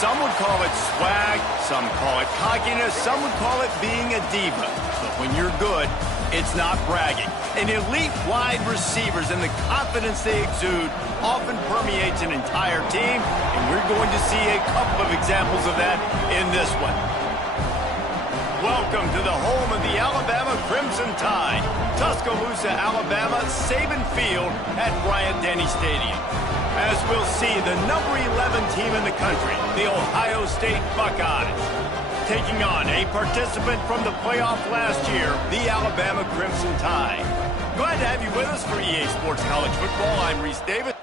Some would call it swag, some call it cockiness, some would call it being a diva. But when you're good, it's not bragging. And elite wide receivers and the confidence they exude often permeates an entire team, and we're going to see a couple of examples of that in this one. Welcome to the home of the Alabama Crimson Tide, Tuscaloosa, Alabama, Saban Field at Bryant-Denny Stadium. As we'll see, the number 11 team in the country, the Ohio State Buckeyes, taking on a participant from the playoff last year, the Alabama Crimson Tide. Glad to have you with us for EA Sports College Football. I'm Reese Davis.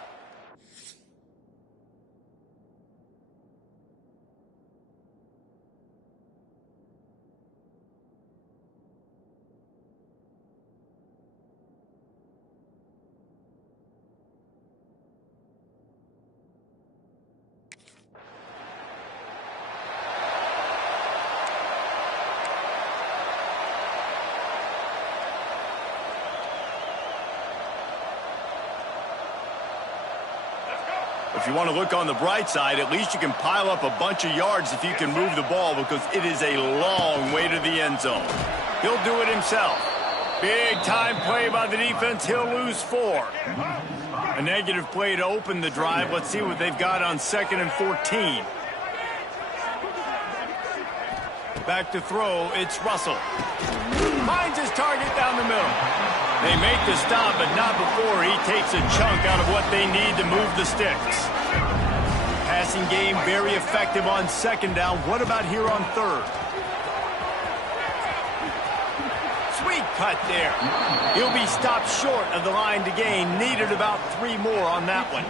If you want to look on the bright side, at least you can pile up a bunch of yards if you can move the ball, because it is a long way to the end zone. He'll do it himself. Big time play by the defense. He'll lose 4. A negative play to open the drive. Let's see what they've got on 2nd and 14. Back to throw. It's Russell. Finds his target down the middle. They make the stop, but not before he takes a chunk out of what they need to move the sticks. Passing game very effective on 2nd down. What about here on 3rd? Sweet cut there. He'll be stopped short of the line to gain. Needed about 3 more on that one.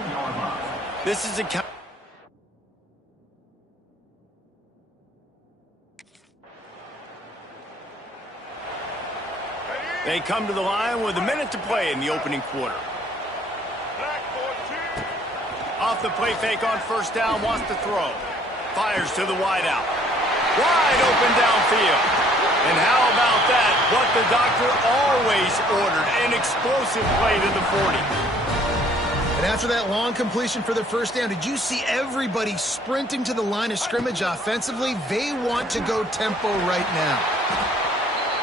This is a... They come to the line with a minute to play in the opening quarter. Off the play fake on 1st down, wants to throw. Fires to the wideout. Wide open downfield. And how about that? What the doctor always ordered, an explosive play to the 40. And after that long completion for the 1st down, did you see everybody sprinting to the line of scrimmage offensively? They want to go tempo right now.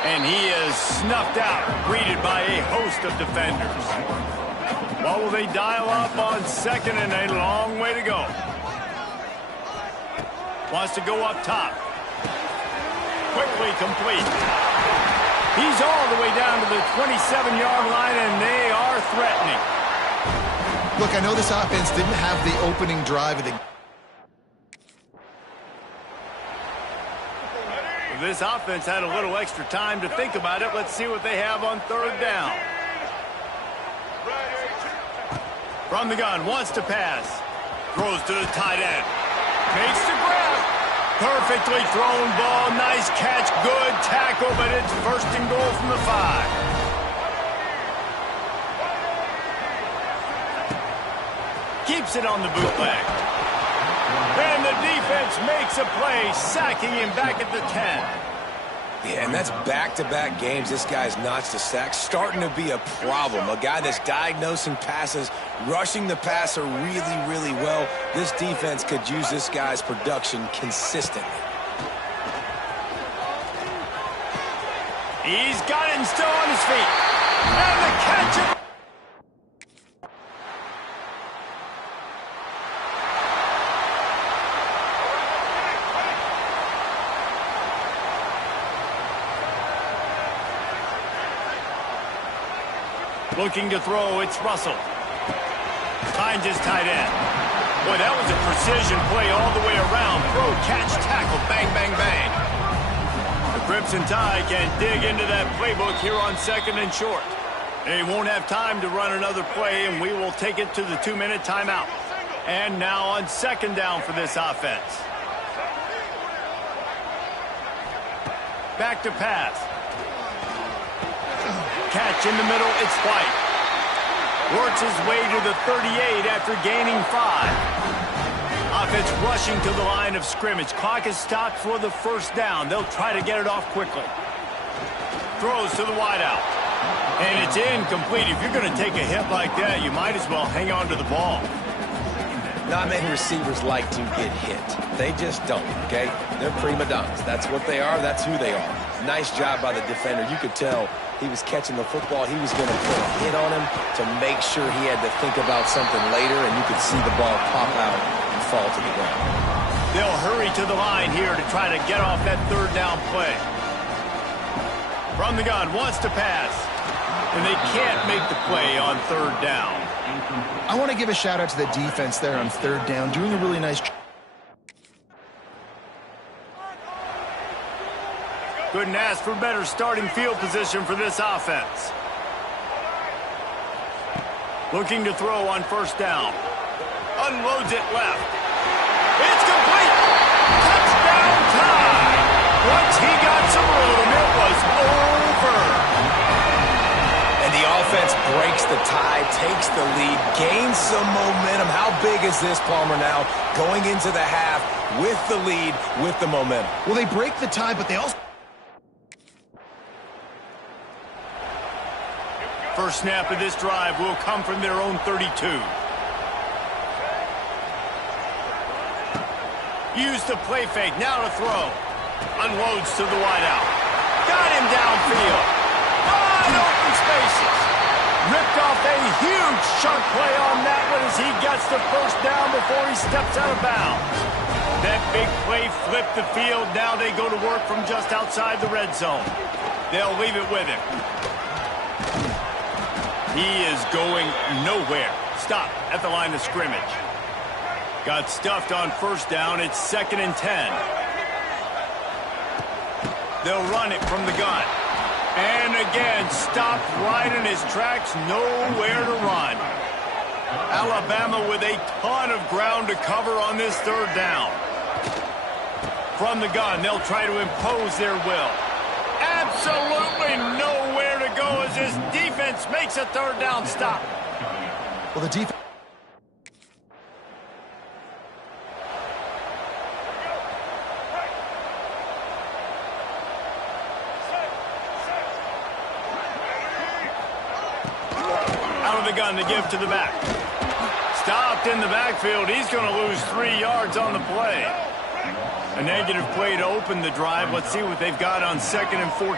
And he is snuffed out, greeted by a host of defenders. What will they dial up on 2nd and a long way to go? Wants to go up top. Quickly complete. He's all the way down to the 27-yard line, and they are threatening. Look, I know this offense didn't have the opening drive of the... This offense had a little extra time to think about it. Let's see what they have on 3rd down. From the gun, wants to pass. Throws to the tight end. Makes the grab. Perfectly thrown ball. Nice catch. Good tackle, but it's 1st and goal from the 5. Keeps it on the bootleg. And the defense makes a play, sacking him back at the 10. Yeah, and that's back-to-back games this guy's notched the sack, starting to be a problem. A guy that's diagnosing passes, rushing the passer really, really well. This defense could use this guy's production consistently. He's got it and still on his feet. And the catch of... Looking to throw, it's Russell. Finds his tight end. Boy, that was a precision play all the way around. Throw, catch, tackle, bang, bang, bang. The Crimson Tide can dig into that playbook here on 2nd and short. They won't have time to run another play, and we will take it to the 2-minute timeout. And now on 2nd down for this offense. Back to pass. Catch in the middle, it's White. Works his way to the 38 after gaining 5. Offense rushing to the line of scrimmage. Clock is stopped for the 1st down. They'll try to get it off quickly. Throws to the wideout. And it's incomplete. If you're going to take a hit like that, you might as well hang on to the ball. Not many receivers like to get hit. They just don't, okay? They're prima donnas. That's what they are. That's who they are. Nice job by the defender. You could tell he was catching the football. He was going to put a hit on him to make sure he had to think about something later, and you could see the ball pop out and fall to the ground. They'll hurry to the line here to try to get off that third down play. From the gun, wants to pass. And they can't make the play on third down. I want to give a shout out to the defense there on third down, doing a really nice job. Couldn't ask for better starting field position for this offense. Looking to throw on first down. Unloads it left. It's complete. Touchdown time. Once he got some room, it was over. And the offense breaks the tie, takes the lead, gains some momentum. How big is this, Palmer, now going into the half with the lead, with the momentum? Well, they break the tie, but they also... First snap of this drive will come from their own 32. Use the play fake, now to throw. Unloads to the wideout. Got him downfield. Wide open spaces. Ripped off a huge chunk play on that one as he gets the first down before he steps out of bounds. That big play flipped the field. Now they go to work from just outside the red zone. They'll leave it with him. He is going nowhere. Stop at the line of scrimmage. Got stuffed on first down. It's 2nd and 10. They'll run it from the gun. And again, stopped right in his tracks. Nowhere to run. Alabama with a ton of ground to cover on this third down. From the gun, they'll try to impose their will. Absolutely nowhere to go as his defense makes a third down stop. Well, the defense... Out of the gun to give to the back. Stopped in the backfield. He's going to lose 3 yards on the play. A negative play to open the drive. Let's see what they've got on 2nd and 14.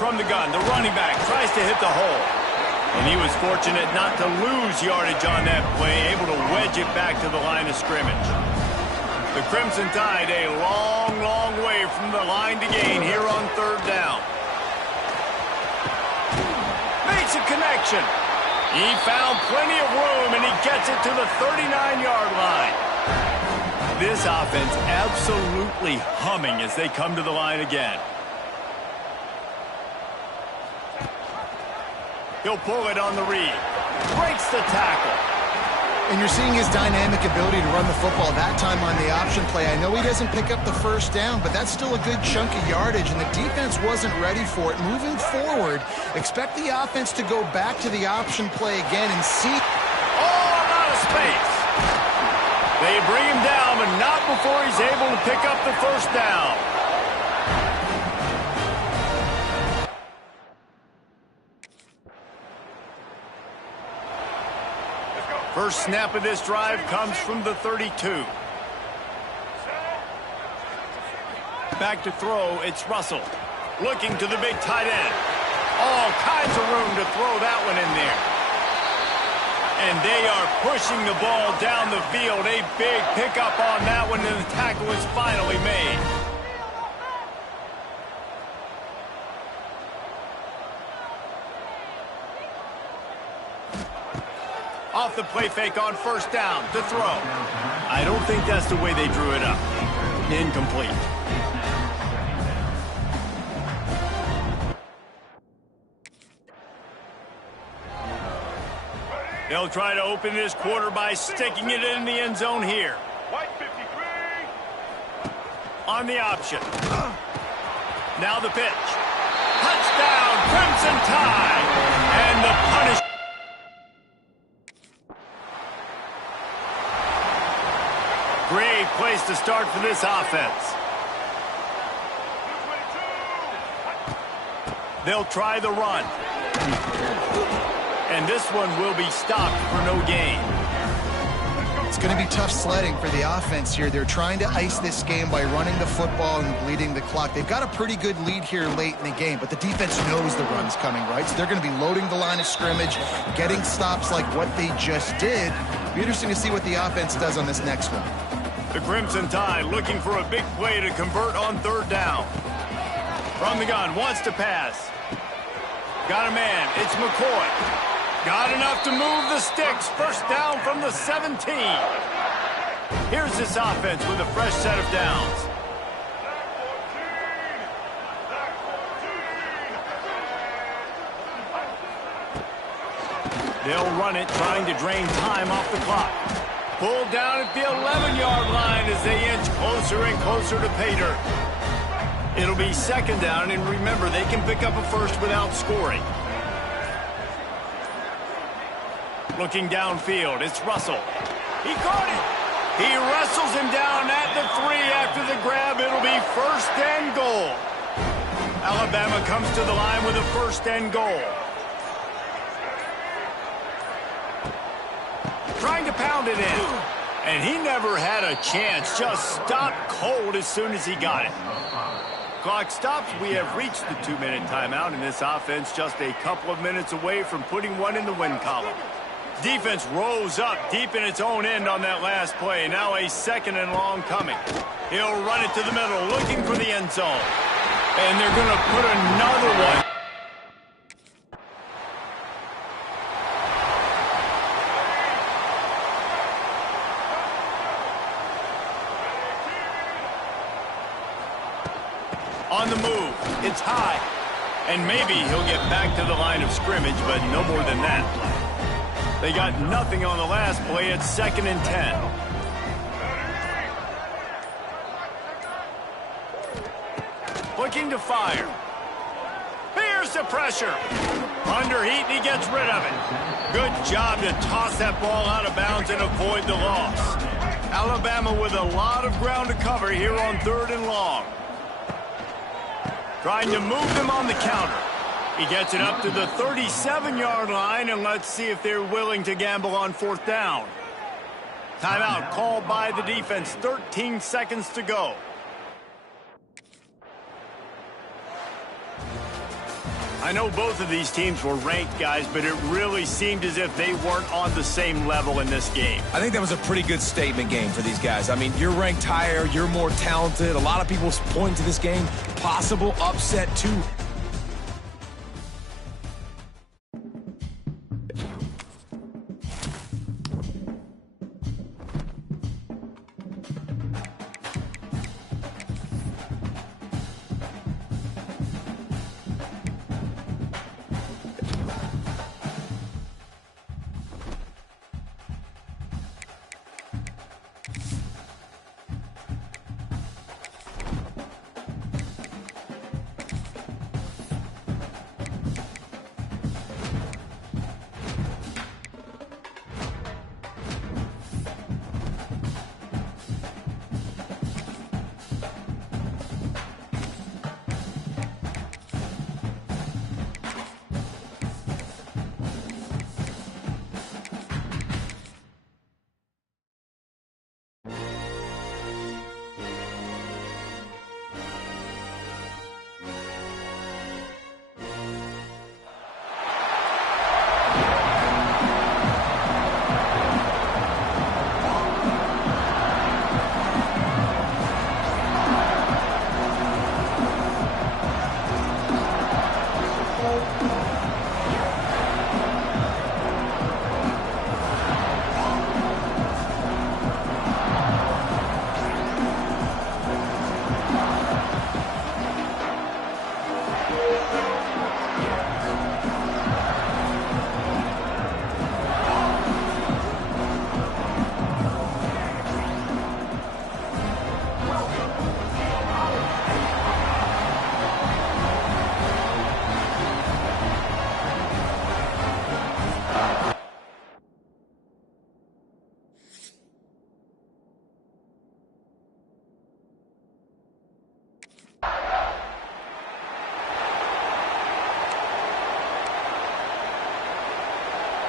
From the gun, the running back tries to hit the hole. And he was fortunate not to lose yardage on that play, able to wedge it back to the line of scrimmage. The Crimson Tide a long, long way from the line to gain here on third down. Makes a connection. He found plenty of room, and he gets it to the 39-yard line. This offense absolutely humming as they come to the line again. He'll pull it on the read. Breaks the tackle. And you're seeing his dynamic ability to run the football that time on the option play. I know he doesn't pick up the first down, but that's still a good chunk of yardage, and the defense wasn't ready for it. Moving forward, expect the offense to go back to the option play again and see... All out of space. They bring him down, but not before he's able to pick up the first down. First snap of this drive comes from the 32. Back to throw, it's Russell. Looking to the big tight end. All kinds of room to throw that one in there. And they are pushing the ball down the field. A big pickup on that one, and the tackle is finally made. Off the play fake on first down to throw. I don't think that's the way they drew it up. Incomplete. They'll try to open this quarter by sticking it in the end zone here. On the option. Now the pitch. Touchdown, Crimson Tide. And the punish. Great place to start for this offense. They'll try the run. And this one will be stopped for no gain. It's going to be tough sledding for the offense here. They're trying to ice this game by running the football and bleeding the clock. They've got a pretty good lead here late in the game, but the defense knows the run's coming, right? So they're going to be loading the line of scrimmage, getting stops like what they just did. It'll be interesting to see what the offense does on this next one. The Crimson Tide looking for a big play to convert on third down. From the gun, wants to pass. Got a man, it's McCoy. Got enough to move the sticks. First down from the 17. Here's this offense with a fresh set of downs. They'll run it, trying to drain time off the clock. Pulled down at the 11-yard line as they inch closer and closer to pay dirt. It'll be second down, and remember, they can pick up a first without scoring. Looking downfield, it's Russell. He caught it. He wrestles him down at the 3 after the grab. It'll be first and goal. Alabama comes to the line with a first and goal. Trying to pound it in. And he never had a chance. Just stopped cold as soon as he got it. Clock stops. We have reached the 2-minute timeout, and this offense just a couple of minutes away from putting one in the win column. Defense rose up deep in its own end on that last play. Now a second and long coming. He'll run it to the middle, looking for the end zone. And they're going to put another one. On the move, it's high. And maybe he'll get back to the line of scrimmage, but no more than that. They got nothing on the last play. It's 2nd and 10. Looking to fire. Here's the pressure. Under heat, and he gets rid of it. Good job to toss that ball out of bounds and avoid the loss. Alabama with a lot of ground to cover here on 3rd and long. Trying to move them on the counter. He gets it up to the 37-yard line, and let's see if they're willing to gamble on 4th down. Timeout called by the defense. 13 seconds to go. I know both of these teams were ranked, guys, but it really seemed as if they weren't on the same level in this game. I think that was a pretty good statement game for these guys. I mean, you're ranked higher, you're more talented. A lot of people point to this game. Possible upset, too.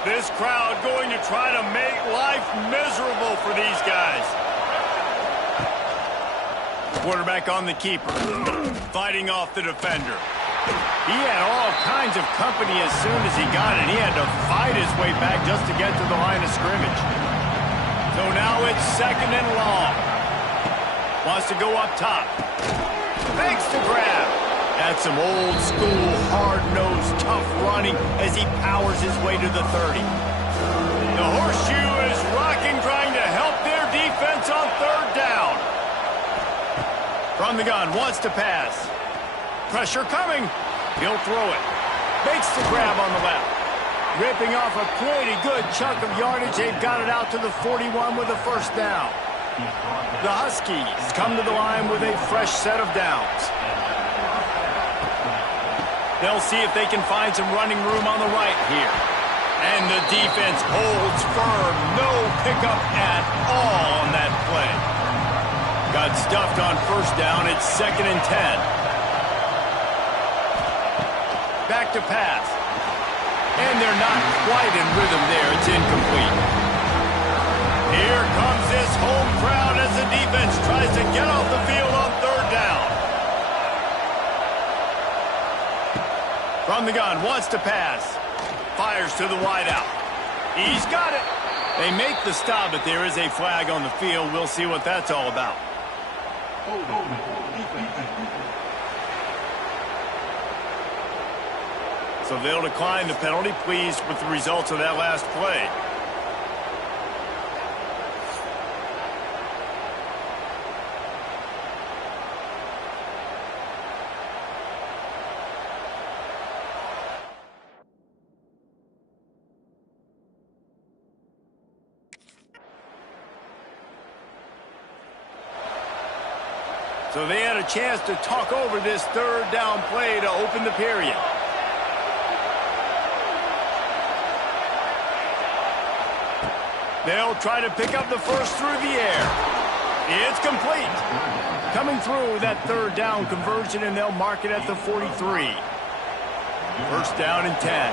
This crowd going to try to make life miserable for these guys. Quarterback on the keeper, fighting off the defender. He had all kinds of company as soon as he got it. He had to fight his way back just to get to the line of scrimmage. So now it's 2nd and long. Wants to go up top. Fakes the grab. That's some old school, hard-nosed, tough running as he powers his way to the 30. The horseshoe is rocking, trying to help their defense on 3rd down. From the gun, wants to pass. Pressure coming. He'll throw it. Makes the grab on the left. Ripping off a pretty good chunk of yardage. They've got it out to the 41 with a 1st down. The Huskies come to the line with a fresh set of downs. They'll see if they can find some running room on the right here. And the defense holds firm. No pickup at all on that play. Got stuffed on 1st down. It's 2nd and 10. Back to pass. And they're not quite in rhythm there. It's incomplete. Here comes this home crowd as the defense tries to get off the field on 3rd down. From the gun, wants to pass. Fires to the wideout. He's got it. They make the stop, but there is a flag on the field. We'll see what that's all about. So they'll decline the penalty, pleased with the results of that last play. So they had a chance to talk over this 3rd down play to open the period. They'll try to pick up the 1st through the air. It's complete. Coming through that 3rd down conversion, and they'll mark it at the 43. 1st down and 10.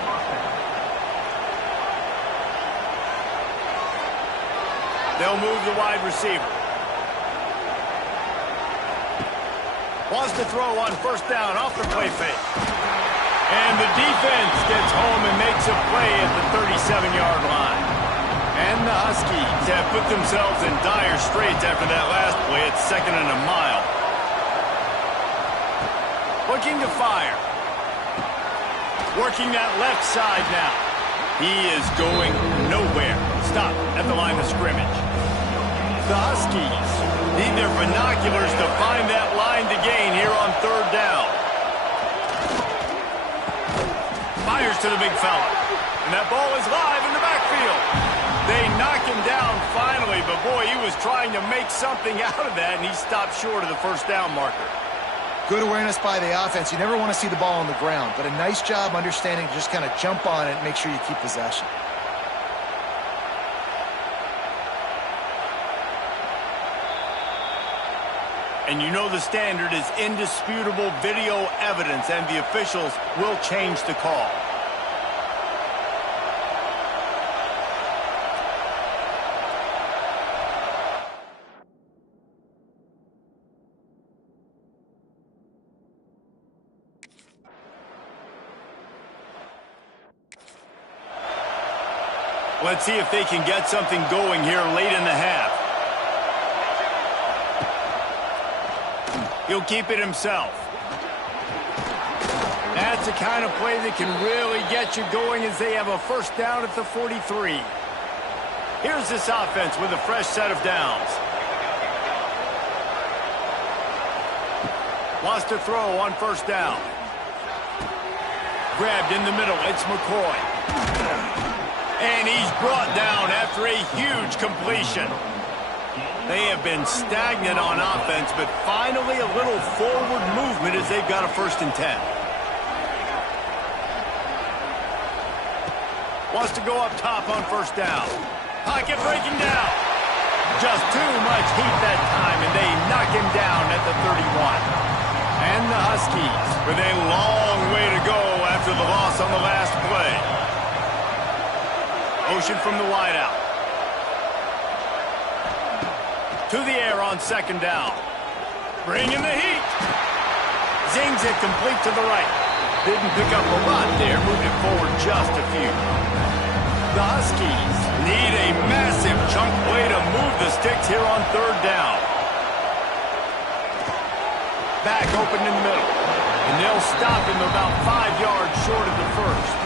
They'll move the wide receiver. Wants to throw on 1st down off the play fake. And the defense gets home and makes a play at the 37-yard line. And the Huskies have put themselves in dire straits after that last play. It's 2nd and a mile. Looking to fire. Working that left side now. He is going nowhere. Stop at the line of scrimmage. The Huskies need their binoculars to find that line to gain here on 3rd down. Fires to the big fella. And that ball is live in the backfield. They knock him down finally, but boy, he was trying to make something out of that, and he stopped short of the 1st down marker. Good awareness by the offense. You never want to see the ball on the ground, but a nice job understanding to just kind of jump on it and make sure you keep possession. And you know the standard is indisputable video evidence, and the officials will change the call. Let's see if they can get something going here late in the half. He'll keep it himself. That's the kind of play that can really get you going as they have a 1st down at the 43. Here's this offense with a fresh set of downs. Wants to throw on 1st down. Grabbed in the middle. It's McCoy. And he's brought down after a huge completion. They have been stagnant on offense, but finally a little forward movement as they've got a 1st and 10. Wants to go up top on 1st down. Pocket breaking down. Just too much heat that time, and they knock him down at the 31. And the Huskies with a long way to go after the loss on the last play. Motion from the wideout. To the air on second down. Bringing the heat. Zings it complete to the right. Didn't pick up a lot there, moved it forward just a few. The Huskies need a massive chunk play to move the sticks here on third down. Back open in the middle. And they'll stop him about 5 yards short of the first.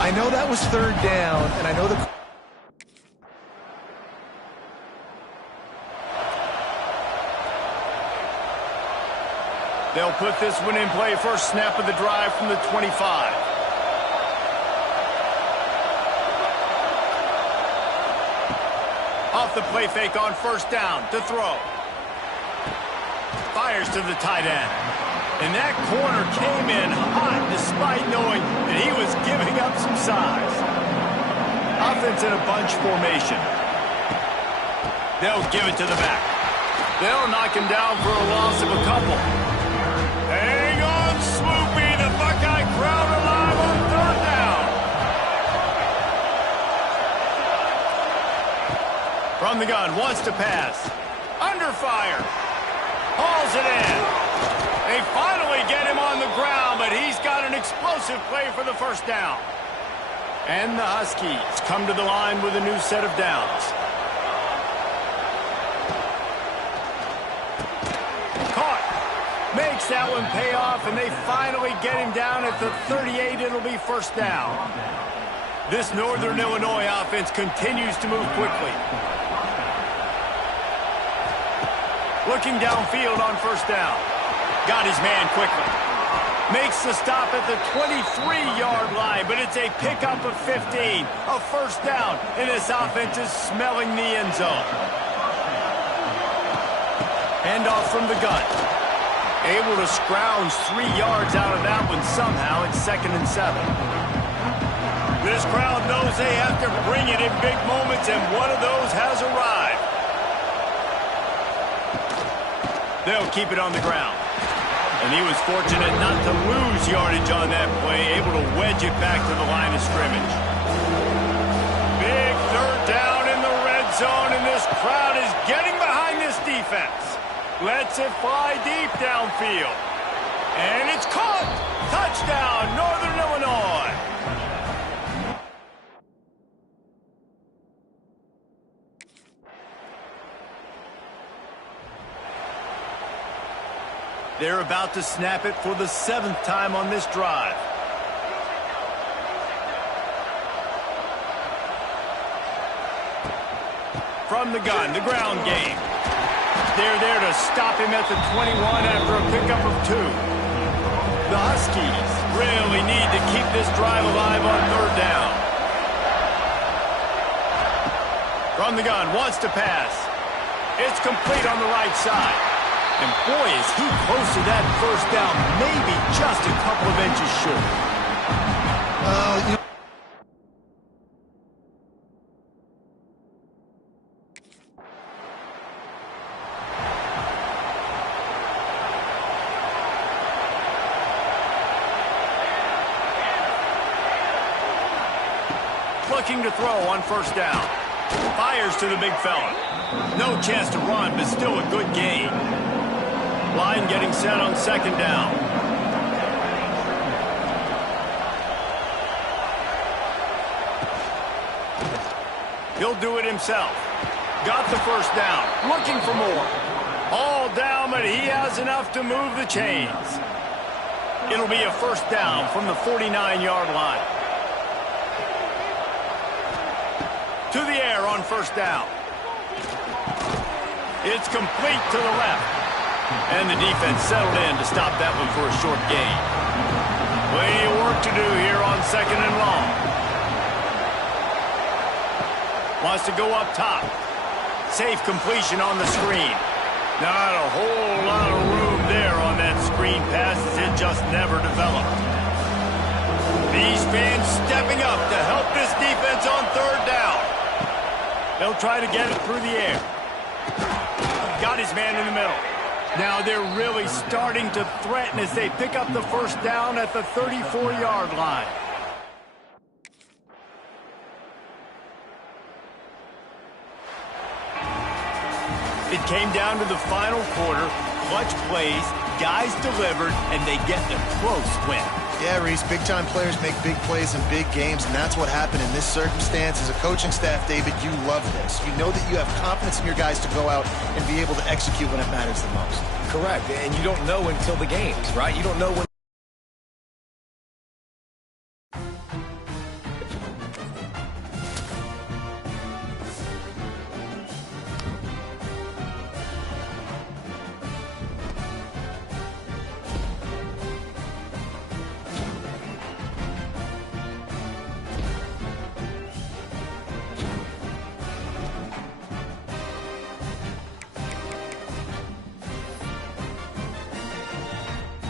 I know that was third down, and I know the... They'll put this one in play first snap of the drive from the 25. Off the play fake on first down to throw. Fires to the tight end. And that corner came in hot despite knowing that he was giving up some size. Offense in a bunch formation. They'll give it to the back. They'll knock him down for a loss of a couple. Hang on, Swoopy. The Buckeye crowd alive on third down. From the gun, wants to pass. Under fire. Hauls it in. They finally get him on the ground, but he's got an explosive play for the first down. And the Huskies come to the line with a new set of downs. Caught. Makes that one pay off, and they finally get him down at the 38. It'll be first down. This Northern Illinois offense continues to move quickly. Looking downfield on first down. Got his man quickly. Makes the stop at the 23-yard line, but it's a pickup of 15. A first down, and this offense is smelling the end zone. Handoff from the gun. Able to scrounge 3 yards out of that one somehow. It's 2nd and 7. This crowd knows they have to bring it in big moments, and one of those has arrived. They'll keep it on the ground. And he was fortunate not to lose yardage on that play, able to wedge it back to the line of scrimmage. Big third down in the red zone, and this crowd is getting behind this defense. Lets it fly deep downfield. And it's caught! Touchdown, Northern Illinois! They're about to snap it for the 7th time on this drive. From the gun, the ground game. They're there to stop him at the 21 after a pickup of 2. The Huskies really need to keep this drive alive on third down. From the gun, wants to pass. It's complete on the right side. And boy, is he close to that first down, maybe just a couple of inches short. Looking to throw on first down. Fires to the big fella. No chance to run, but still a good gain. Line getting set on second down. He'll do it himself. Got the first down. Looking for more. All down, but he has enough to move the chains. It'll be a first down from the 49-yard line. To the air on first down. It's complete to the left. And the defense settled in to stop that one for a short gain. Plenty of work to do here on second and long. Wants to go up top. Safe completion on the screen. Not a whole lot of room there on that screen pass as it just never developed. These fans stepping up to help this defense on third down. They'll try to get it through the air. Got his man in the middle. Now they're really starting to threaten as they pick up the first down at the 34-yard line. It came down to the final quarter, clutch plays, guys delivered, and they get the close win. Yeah, Reese, big-time players make big plays in big games, and that's what happened in this circumstance. As a coaching staff, David, you love this. You know that you have confidence in your guys to go out and be able to execute when it matters the most. Correct, and you don't know until the games, right? You don't know when